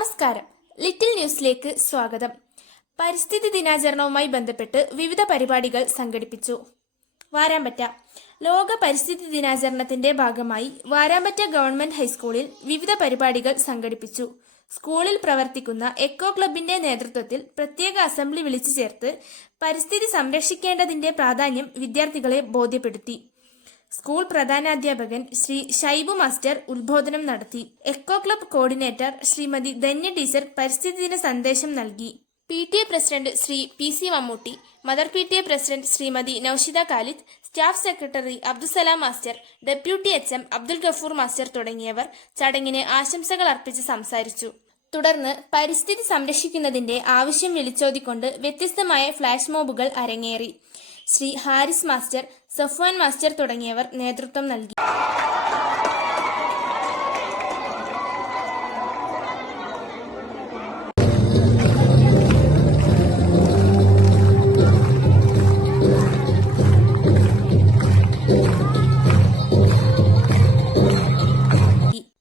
നമസ്കാരം. ലിറ്റിൽ ന്യൂസിലേക്ക് സ്വാഗതം. പരിസ്ഥിതി ദിനാചരണവുമായി ബന്ധപ്പെട്ട് വിവിധ പരിപാടികൾ സംഘടിപ്പിച്ചു. വാരാമ്പറ്റ. ലോക പരിസ്ഥിതി ദിനാചരണത്തിന്റെ ഭാഗമായി വാരാമ്പറ്റ ഗവൺമെന്റ് ഹൈസ്കൂളിൽ വിവിധ പരിപാടികൾ സംഘടിപ്പിച്ചു. സ്കൂളിൽ പ്രവർത്തിക്കുന്ന എക്കോ ക്ലബിന്റെ നേതൃത്വത്തിൽ പ്രത്യേക അസംബ്ലി വിളിച്ചു ചേർത്ത് പരിസ്ഥിതി സംരക്ഷിക്കേണ്ടതിന്റെ പ്രാധാന്യം വിദ്യാർത്ഥികളെ ബോധ്യപ്പെടുത്തി. സ്കൂൾ പ്രധാനാധ്യാപകൻ ശ്രീ ഷൈബു മാസ്റ്റർ ഉദ്ബോധനം നടത്തി. Eco club coordinator Shrimati Dhanya teacher പരിസ്ഥിതി ദിന സന്ദേശം നൽകി. P T A president Shri P C Mammootty mother P T A president Shrimati Noushida Khalid staff secretary Abdussalam master deputy H M Abdul Gafoor master തുടങ്ങിയവർ ചടങ്ങിന് ആശംസകൾ അർപ്പിച്ച് സംസാരിച്ചു. തുടർന്ന് പരിസ്ഥിതി സംരക്ഷിക്കുന്നതിന്റെ ആവശ്യം വിളിച്ചോതിക്കൊണ്ട് വ്യത്യസ്തമായ ഫ്ലാഷ് മോബുകൾ അരങ്ങേറി. ശ്രീ ഹാരിസ് മാസ്റ്റർ സഫ്വാൻ മാസ്റ്റർ തുടങ്ങിയവർ നേതൃത്വം നൽകി.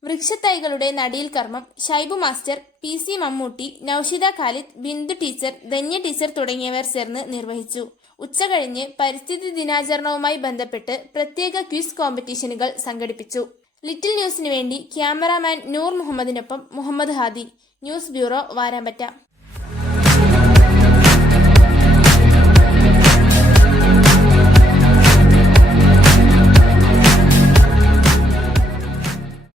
വൃക്ഷത്തൈകളുടെ നടിയിൽ കർമ്മം Shaibu master P C Mammootty Noushida Khalid Bindu teacher Dhanya teacher തുടങ്ങിയവർ ചേർന്ന് നിർവഹിച്ചു. ഉച്ചകഴിഞ്ഞ് പരിസ്ഥിതി ദിനാചരണവുമായി ബന്ധപ്പെട്ട് പ്രത്യേക ക്വിസ് കോമ്പറ്റീഷനുകൾ സംഘടിപ്പിച്ചു. ലിറ്റിൽ ന്യൂസിനു വേണ്ടി ക്യാമറാമാൻ നൂർ മുഹമ്മദിനൊപ്പം മുഹമ്മദ് ഹാദി ന്യൂസ് ബ്യൂറോ വാരാമ്പറ്റ.